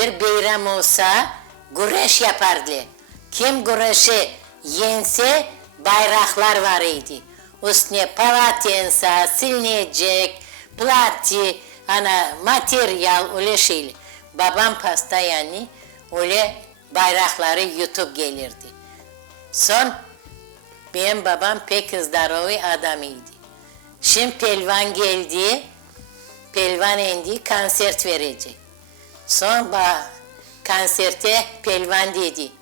bir bayram olsa güreş yapardı. Kim güreşi yense bayraklar var idi. Üstüne palatyensa, silinecek, plati, materyal öyle şeyler. Babam pasta yani öyle bayrakları yutup gelirdi. Son benim babam pek zdarovi adamıydı. Şimdi pelvan geldi, pelvan indi, konsert verecek. Sonra konserte pelvan dedi,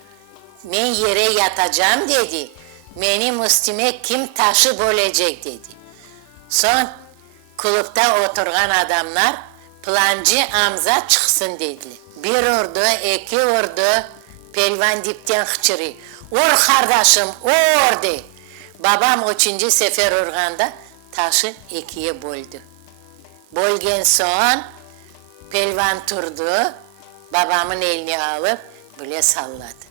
ben yere yatacağım dedi, benim üstüme kim taşı bölecek dedi. Son kulüpte oturan adamlar, plancı amza çıksın dediler. Bir ordu, iki ordu, pelvan dipten hıçırıyor. Vur kardeşim, vur de. Babam üçüncü sefer organda taşı ikiye böldü. Bölgen son pelvan turdu, babamın elini alıp böyle salladı.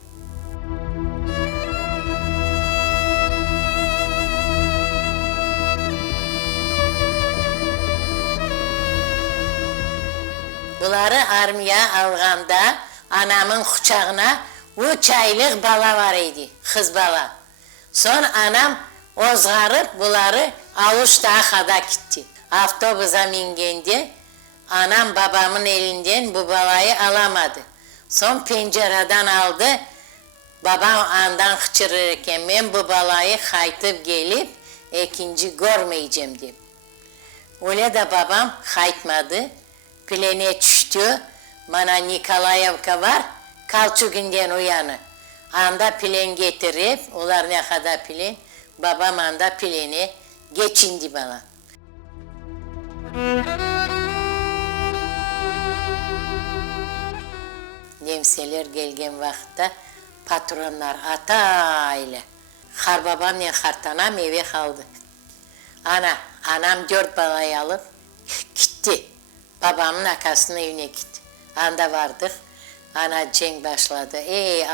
Bunları armaya alganda anamın kucağına 3 aylık bala var idi, kız bala. Son anam ozgarıp bunları Aluştağ'a kadar gitti. Avtobusa mingendi, anam babamın elinden bu balayı alamadı. Son pencereden aldı, babam andan hıçırırken ben bu balayı kaytıp gelip ikinci görmeyeceğim dedim. Öyle de babam kaytmadı, plene düştü, bana Nikolayevka var, Kalçugin'den uyanı. Anda plen getirip, onlar ne kadar plen, babam anda pleni geçindi bana. Nemseler gelgen vakitte patronlar atayla. Har babamla hartanam eve kaldı. Anam 4 balayı alıp gitti. Babamın akasının evine gitti. Anda vardık. Ana cenk başladı.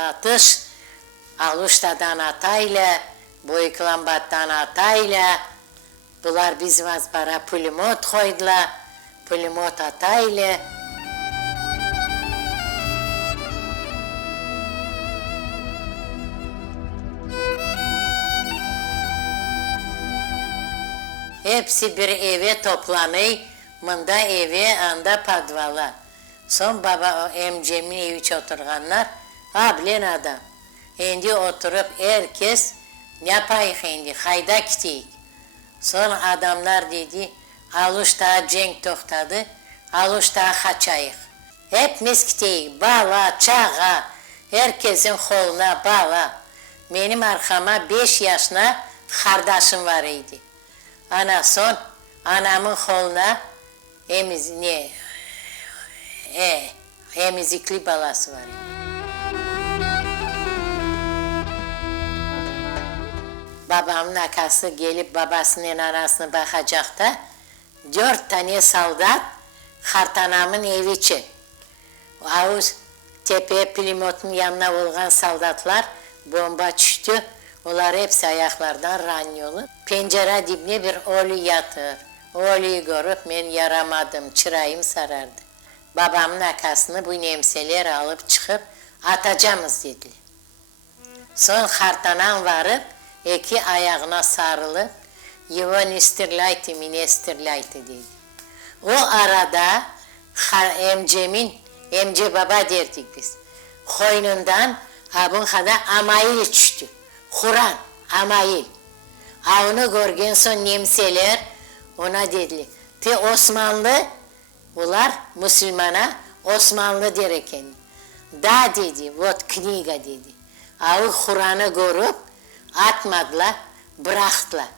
Atış! Aluşta'dan atayla, Boyklambat'tan atayla. Bunlar bizim azbara pulimot koydular. Pulimot atayla. Hepsi bir eve toplanıyor. Mında evi, anda padvala. Son baba emcemin evi oturganlar, bilen adam. Şimdi oturup herkes ne yapayım şimdi, hayda gideyim. Sonra adamlar dedi, Aluştağ'a cenk toxtadı, Aluştağ'a kaçayıq. Hepimiz gideyik, bala, çağa, herkesin koluna bala. Benim arkama 5 yaşına kardeşim var idi. Son anamın koluna emizikli balası var idi. Babamın akası gelip babasının anasına bakacak da 4 tane soldat Hartanamın evi için. Ağuz tepeye Plimot'un yanına olgan soldatlar bomba düştü. Onlar hepsi ayaklardan ranyolu. Pencere dibine bir oğlu yatır. Oğluyu görüp ben yaramadım, çırayım sarardı. Babamın akasını bu nemseler alıp çıkıp atacağımız dediler. Son Hartanan varıp 2 ayağına sarılıp Yevon istirlaytı, min istirlaytı dedi. O arada emce baba derdik biz. Koynundan abun kadar amayil düştü. Kur'an, amayil. Onu görgen son nemseler ona dediler. Te Osmanlı, bunlar Müslümana Osmanlı derken. Da dedi, vot kniga dedi. Ağı Kur'an'ı görüp atmadılar, bıraktılar.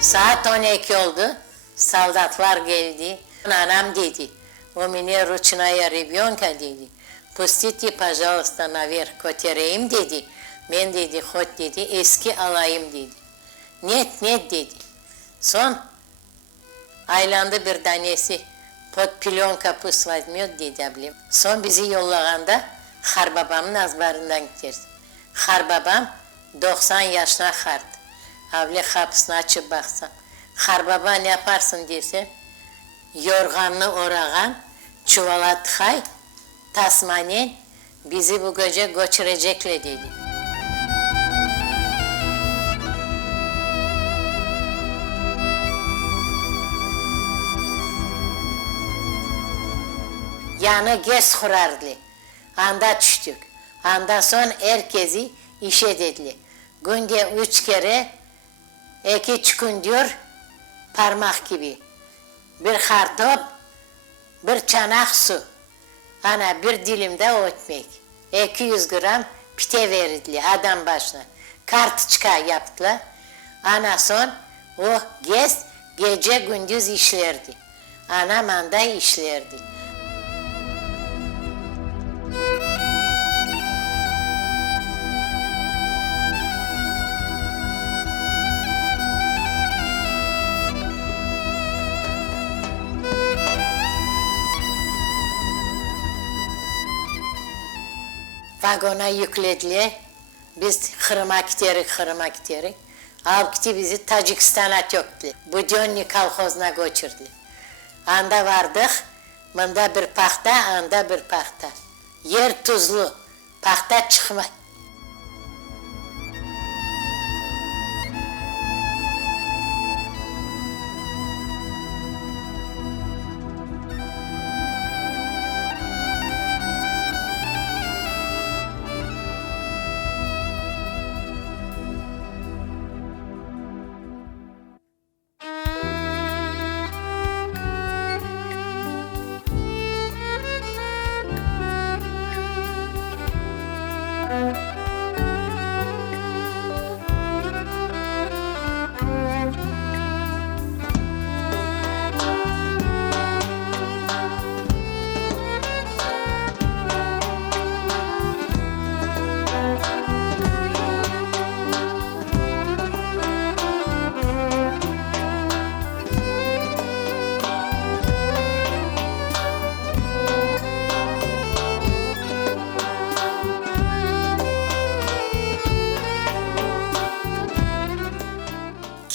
Saat 12 oldu, soldatlar geldi. Anam dedi, o меня ручная ребенка dedi. Pustите, пожалуйста, наверх, götüreyim dedi. Ben dedi, hot dedi, eski alayım dedi. Net dedi. Son aylandı bir tanesi. Pod plyonka pus возьмет dedi ablim. Son bizi yollaganda Harbabamın azbarından gideriz. Harbabam 90 yaşına hardı. Avli kapısını açıp baksam. Harbaba ne yaparsın derse, yorganını orağan, çuvala tıkay, tasmanen bizi bu gece götürecekler dedi. Yanı gez kurardı. Anda düştük. Ondan sonra herkesi işe dediler. Günde 3 kere 2 gün diyor parmak gibi. Bir kartop, bir çanak su. Ana bir dilimde o ekmek. 200 gram pide verildi adam başına. Kartçıka yaptılar. Ana son o gece gündüz işlerdi. Anam anda işlerdi. Vagona yüklediler. Biz Kırım'a giderik. Alıp gitti bizi Tacikistan'a töktü. Budyonni kolxozuna götürdü. Anda vardık. Bunda bir paxta, anda bir paxta. Yer tuzlu. Paxta çıkmay.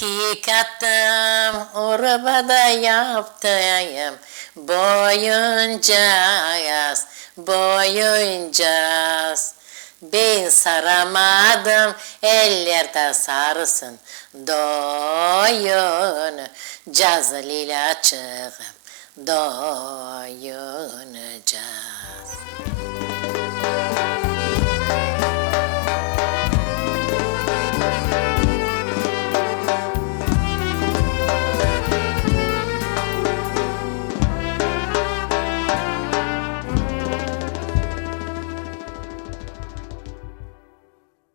İki kattım, arabada yaptım, boyuncağız. Ben saramadım, ellerde sarısın, doyuncağız lilacığım, doyuncağız.